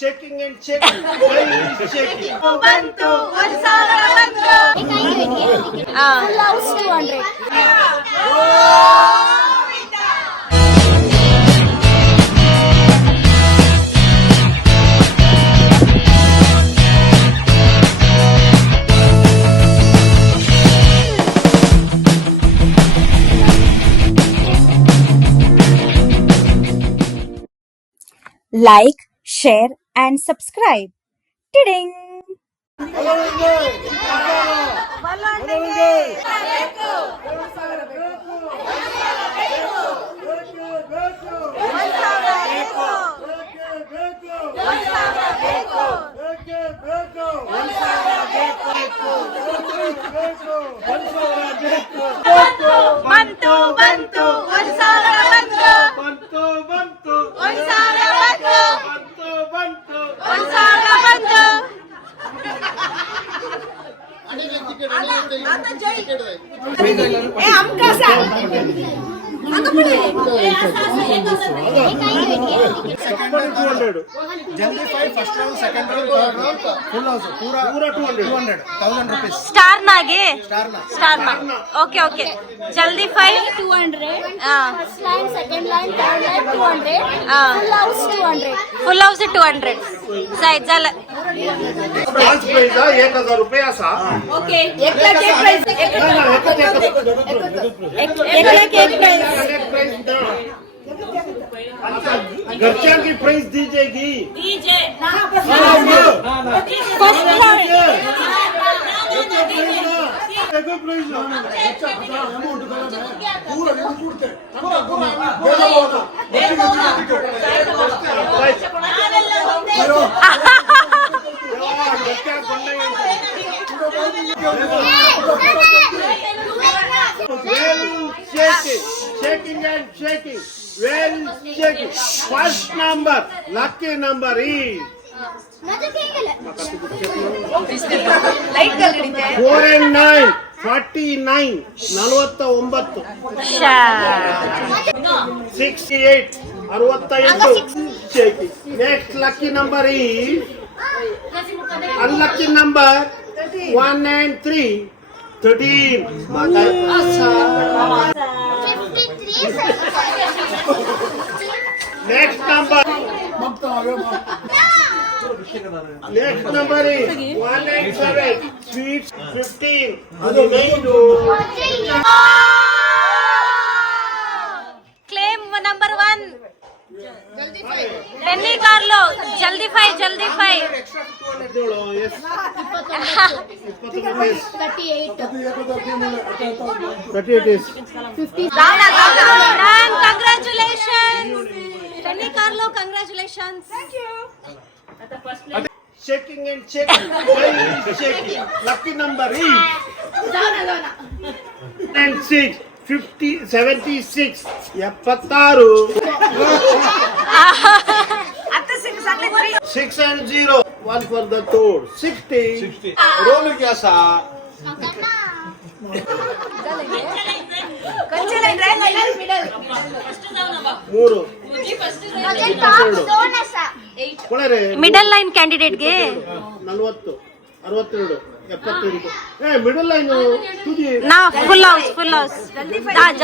shaking and shaking, very shaking. Bantu, 1,000 bantu. Full house 200. Like, share and subscribe. Tiding! Bantu, bantu, 1,000 bantu. Bantu, bantu, 1,000 bantu. bantu, bantu. 1,000 bantu. Second 200. Jaldi 5 first round, second round, third round, full house, pura 200, 1,000 rupees. Star nage? Star na. Star na. Okay, okay. Jaldi 5. 200. Ah. First line, second line, third line 200. Ah. Full house 200. Full house 200. Sai zala. Dance prize 1,000 रुपये असा. Okay. एक लाख एक price. एक एक price. Prize आता घरच्यांची prize दी जाएगी. First line. Shaking and shaking, well shaking. First number, lucky number is 4 and 9, 49, 49, 68, 68. Shaking. Next lucky number is unlucky number 1 and 3, 13. Next number. Next number is 1 and 7, sweets 15. Claim number 1. Penny Carlo. Jaldi 5, jaldi 5. Yes. 38 is. And congratulations. Penny Carlo, congratulations. Thank you. Shaking and shaking, very shaking. Lucky number is 6, 50, 76, 76. 6 and 0, 1 for the toad. 60. Roll kya sa? ಮೂರು ಕೊಳರೆ middle line candidate ಗೆ 40, 62, 78. Middle line ತುದಿ ನಾ full house ಜಲ್ದಿ 5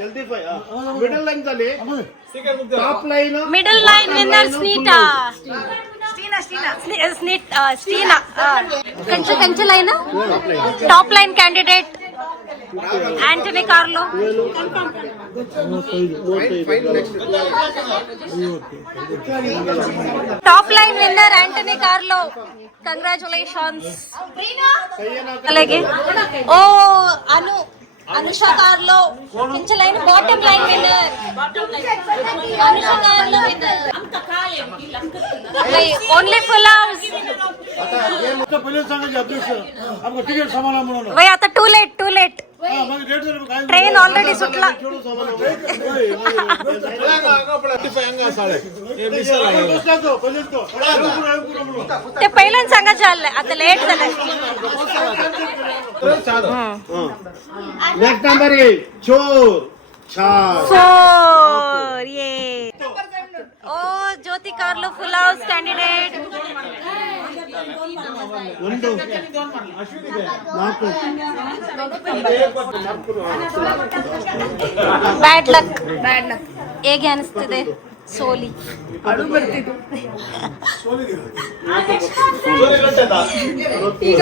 ಜಲ್ದಿ middle line ದಲ್ಲಿ top line middle line winner ಸ್ನೀಟಾ ಸ್ಟೀನಾ ಕಂಚ line top line candidate Anthony Carlo top line winner Anthony Carlo congratulations oh Anusha Carlo किंच line bottom line winner Anusha Carlo winner only full house वही आता to late train already सुटला ते पहिल्यांदा सांगा चाललंय आता लेट झालंय नेक्स्ट नंबर is चोर ये ओ ज्योति कार्लो फुल हाउस कैंडिडेट ಒಂದು 4 ಬ್ಯಾಡ್ ಲಕ್ ಹೇಗೆ ಅನಿಸ್ತಿದೆ ಸೋಲಿ? ಈಗ